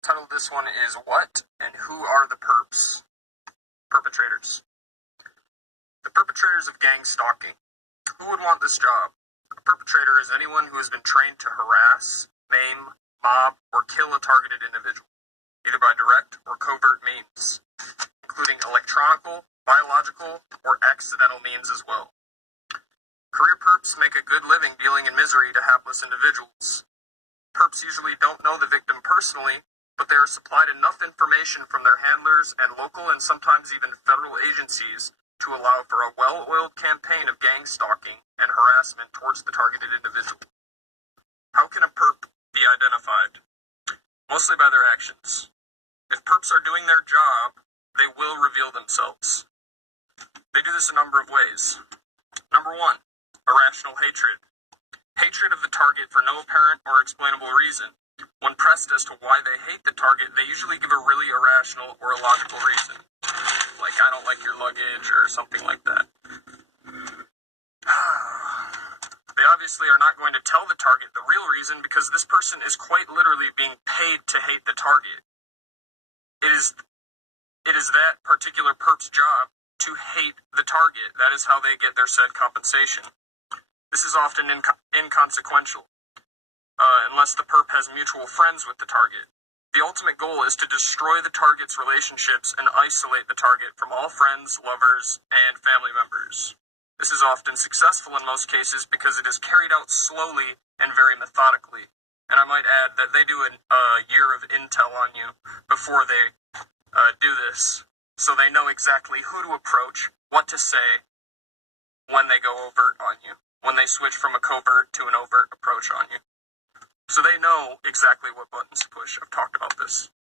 Title of this one is What and Who Are the Perps? Perpetrators. The perpetrators of gang stalking. Who would want this job? A perpetrator is anyone who has been trained to harass, maim, mob, or kill a targeted individual, either by direct or covert means, including electronical, biological, or accidental means as well. Career perps make a good living dealing in misery to hapless individuals. Perps usually don't know the victim personally, but they are supplied enough information from their handlers and local and sometimes even federal agencies to allow for a well-oiled campaign of gang stalking and harassment towards the targeted individual. How can a perp be identified? Mostly by their actions. If perps are doing their job, they will reveal themselves. They do this a number of ways. Number 1, irrational hatred. Hatred of the target for no apparent or explainable reason. When pressed as to why they hate the target, they usually give a really irrational or illogical reason. Like, I don't like your luggage, or something like that. They obviously are not going to tell the target the real reason because this person is quite literally being paid to hate the target. It is that particular perp's job to hate the target. That is how they get their said compensation. This is often inconsequential, unless the perp has mutual friends with the target. The ultimate goal is to destroy the target's relationships and isolate the target from all friends, lovers, and family members. This is often successful in most cases because it is carried out slowly and very methodically. And I might add that they do a year of intel on you before they do this, so they know exactly who to approach, what to say, when they go overt on you, when they switch from a covert to an overt approach on you. So they know exactly what buttons to push. I've talked about this.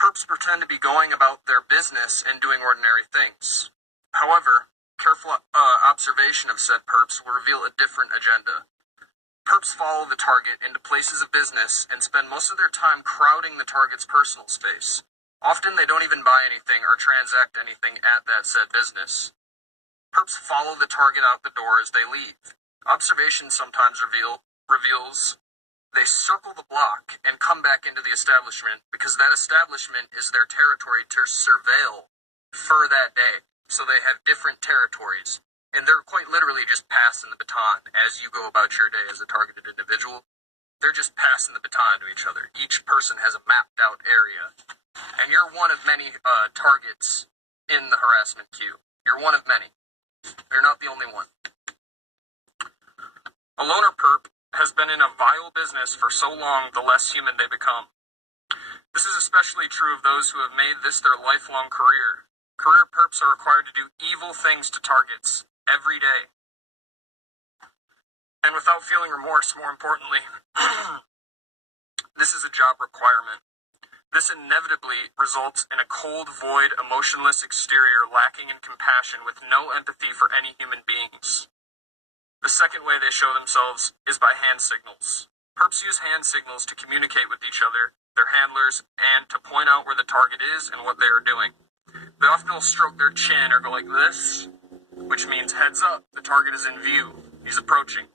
Perps pretend to be going about their business and doing ordinary things. However, careful observation of said perps will reveal a different agenda. Perps follow the target into places of business and spend most of their time crowding the target's personal space. Often they don't even buy anything or transact anything at that said business. Perps follow the target out the door as they leave. Observation sometimes reveals they circle the block and come back into the establishment because that establishment is their territory to surveil for that day. So they have different territories, and they're quite literally just passing the baton as you go about your day as a targeted individual. They're just passing the baton to each other. Each person has a mapped out area, and you're one of many targets in the harassment queue. You're one of many. You're not the only one. A loner perp has been in a vile business for so long, the less human they become. This is especially true of those who have made this their lifelong career. Career perps are required to do evil things to targets every day. And without feeling remorse, more importantly, this is a job requirement. This inevitably results in a cold, void, emotionless exterior lacking in compassion with no empathy for any human beings. The second way they show themselves is by hand signals. Perps use hand signals to communicate with each other, their handlers, and to point out where the target is and what they are doing. They often will stroke their chin or go like this, which means heads up, the target is in view, he's approaching.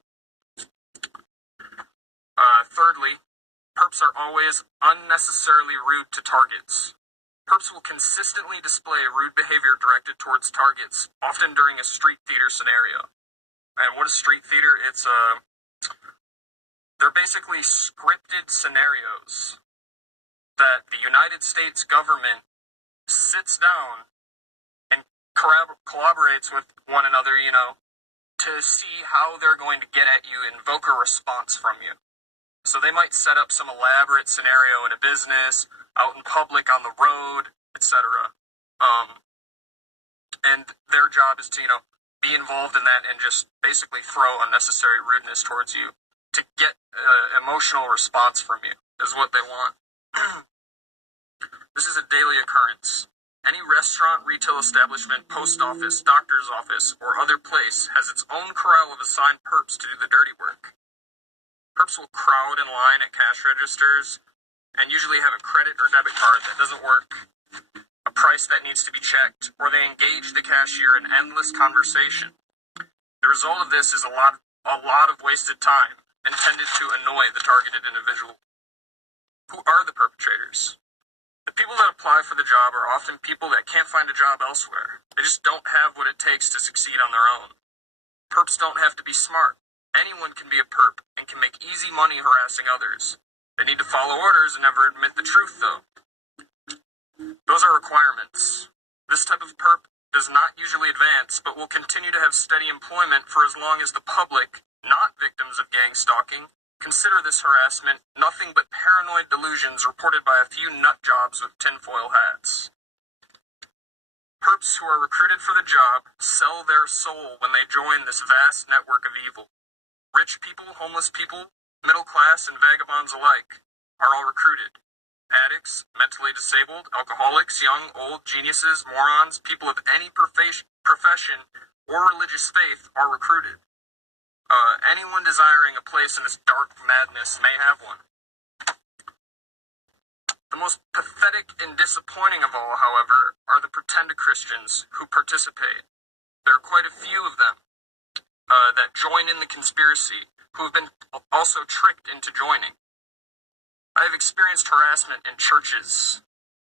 Thirdly, perps are always unnecessarily rude to targets. Perps will consistently display rude behavior directed towards targets, often during a street theater scenario. And what is street theater? They're basically scripted scenarios that the United States government sits down and collaborates with one another, to see how they're going to get at you, invoke a response from you. So they might set up some elaborate scenario in a business, out in public, on the road, etc. And their job is to, be involved in that and just basically throw unnecessary rudeness towards you to get an emotional response from you, is what they want. This is a daily occurrence. Any restaurant, retail establishment, post office, doctor's office, or other place has its own corral of assigned perps to do the dirty work. Perps will crowd in line at cash registers and usually have a credit or debit card that doesn't work, a price that needs to be checked, or they engage the cashier in endless conversation. The result of this is a lot of wasted time intended to annoy the targeted individual. Who are the perpetrators? The people that apply for the job are often people that can't find a job elsewhere. They just don't have what it takes to succeed on their own. Perps don't have to be smart. Anyone can be a perp and can make easy money harassing others. They need to follow orders and never admit the truth, though. Those are requirements. This type of perp does not usually advance, but will continue to have steady employment for as long as the public, not victims of gang stalking, consider this harassment nothing but paranoid delusions reported by a few nut jobs with tinfoil hats. Perps who are recruited for the job sell their soul when they join this vast network of evil. Rich people, homeless people, middle class, and vagabonds alike are all recruited. Addicts, mentally disabled, alcoholics, young, old, geniuses, morons, people of any profession or religious faith are recruited. Anyone desiring a place in this dark madness may have one. The most pathetic and disappointing of all, however, are the pretended Christians who participate. There are quite a few of them that join in the conspiracy, who have been also tricked into joining. I have experienced harassment in churches.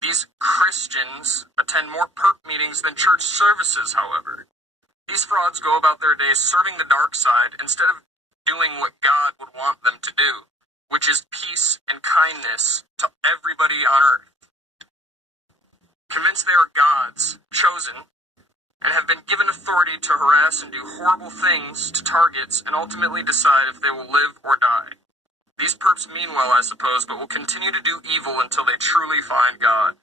These Christians attend more perp meetings than church services, however. These frauds go about their days serving the dark side instead of doing what God would want them to do, which is peace and kindness to everybody on earth. Convinced they are God's chosen and have been given authority to harass and do horrible things to targets and ultimately decide if they will live or die. These perps mean well, I suppose, but will continue to do evil until they truly find God.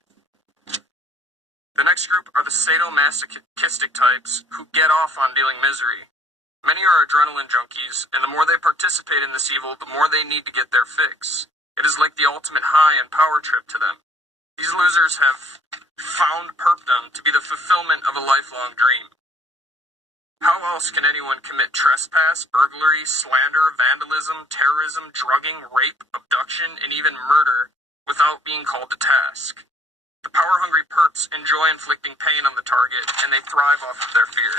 The next group are the sadomasochistic types who get off on dealing misery. Many are adrenaline junkies, and the more they participate in this evil, the more they need to get their fix. It is like the ultimate high and power trip to them. These losers have found perpdom to be the fulfillment of a lifelong dream. How else can anyone commit trespass, burglary, slander, vandalism, terrorism, drugging, rape, abduction, and even murder without being called to task? The power-hungry perps enjoy inflicting pain on the target, and they thrive off of their fear.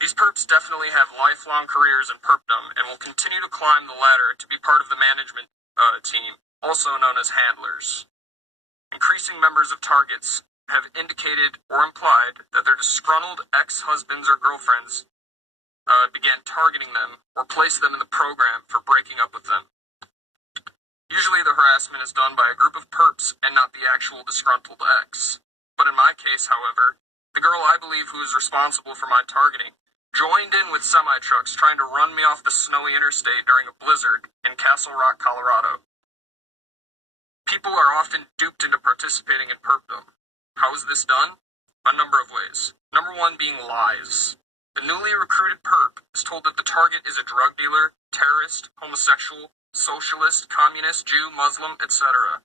These perps definitely have lifelong careers in perpdom and will continue to climb the ladder to be part of the management team, also known as handlers. Increasing members of targets have indicated or implied that their disgruntled ex-husbands or girlfriends began targeting them or placed them in the program for breaking up with them. Usually the harassment is done by a group of perps and not the actual disgruntled ex. But in my case, however, the girl I believe who is responsible for my targeting joined in with semi-trucks trying to run me off the snowy interstate during a blizzard in Castle Rock, Colorado. People are often duped into participating in perpdom. How is this done? A number of ways. Number one being lies. The newly recruited perp is told that the target is a drug dealer, terrorist, homosexual, socialist, communist, Jew, Muslim, etc.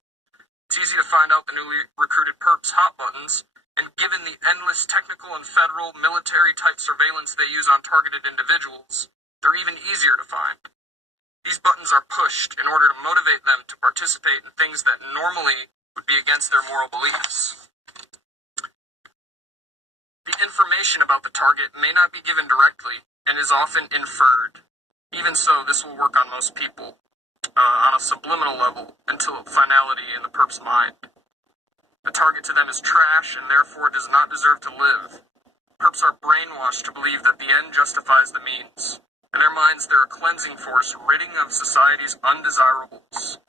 It's easy to find out the newly recruited perps' hot buttons, and given the endless technical and federal military-type surveillance they use on targeted individuals, they're even easier to find. These buttons are pushed in order to motivate them to participate in things that normally would be against their moral beliefs. The information about the target may not be given directly and is often inferred. Even so, this will work on most people. On a subliminal level until finality in the perp's mind. The target to them is trash and therefore does not deserve to live. Perps are brainwashed to believe that the end justifies the means. In their minds, they're a cleansing force ridding of society's undesirables.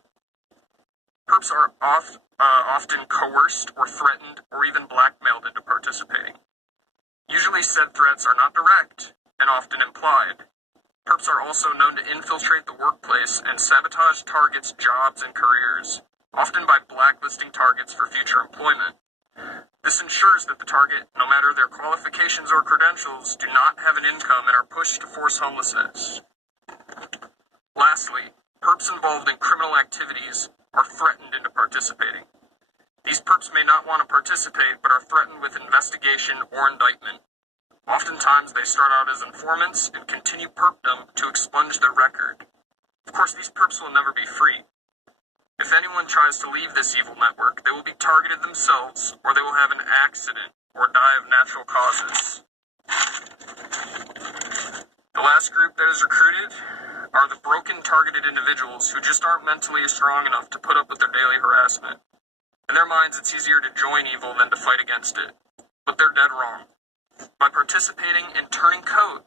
Perps are often coerced or threatened or even blackmailed into participating. Usually said threats are not direct and often implied. Perps are also known to infiltrate the workplace and sabotage targets' jobs and careers, often by blacklisting targets for future employment. This ensures that the target, no matter their qualifications or credentials, do not have an income and are pushed to force homelessness. Lastly, perps involved in criminal activities are threatened into participating. These perps may not want to participate, but are threatened with investigation or indictment. Oftentimes, they start out as informants and continue perpdom to expunge their record. Of course, these perps will never be free. If anyone tries to leave this evil network, they will be targeted themselves, or they will have an accident, or die of natural causes. The last group that is recruited are the broken, targeted individuals who just aren't mentally strong enough to put up with their daily harassment. In their minds, it's easier to join evil than to fight against it. But they're dead wrong. By participating in turning coat,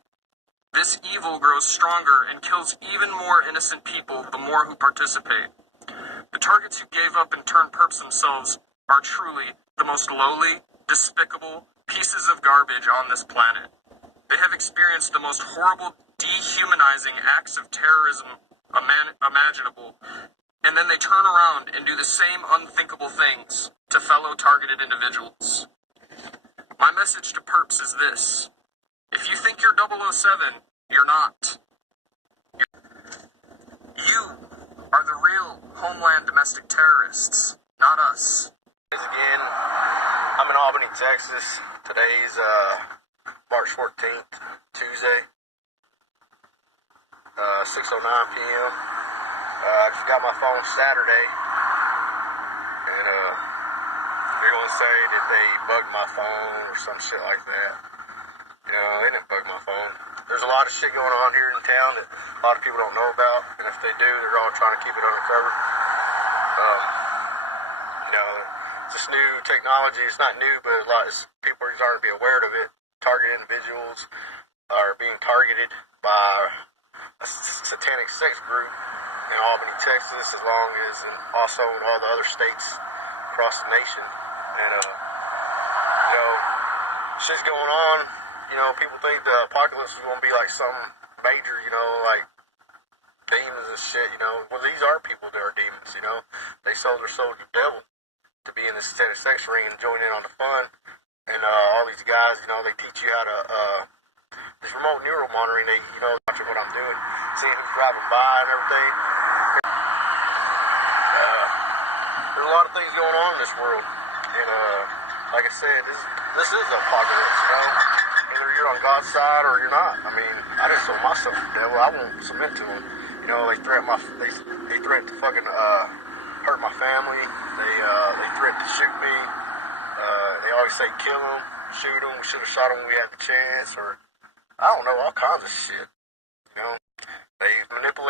this evil grows stronger and kills even more innocent people the more who participate. The targets who gave up and turned perps themselves are truly the most lowly, despicable pieces of garbage on this planet. They have experienced the most horrible, dehumanizing acts of terrorism imaginable, and then they turn around and do the same unthinkable things to fellow targeted individuals. My message to perps is this: if you think you're 007, you're not. You are the real Homeland domestic terrorists, not us. Again, I'm in Albany, Texas. Today's March 14th, Tuesday, 6:09 p.m. I just got my phone Saturday, and they're going to say that they bugged my phone or some shit like that. You know, they didn't bug my phone. There's a lot of shit going on here in town that a lot of people don't know about, and if they do, they're all trying to keep it undercover. You know, this new technology, it's not new, but a lot of people are starting to be aware of it. Targeted individuals are being targeted by a satanic sex group in Albany, Texas, as long as also in all the other states across the nation. And, you know, shit's going on. You know, people think the apocalypse is going to be like something major, you know, like demons and shit, you know. Well, these are people that are demons, you know. They sold their soul to the devil to be in the satanic sex ring and join in on the fun. And all these guys, you know, they teach you how to, this remote neural monitoring, they, you know, watching what I'm doing, seeing who's driving by and everything. There's a lot of things going on in this world. And, like I said, this is the apocalypse, you know. Either you're on God's side or you're not. I mean, I didn't sold myself to the devil. I won't submit to him. You know, they threaten to fucking hurt my family. They threaten to shoot me. They always say kill him, shoot him. We should have shot him when we had the chance, or I don't know, all kinds of shit. You know, they manipulate.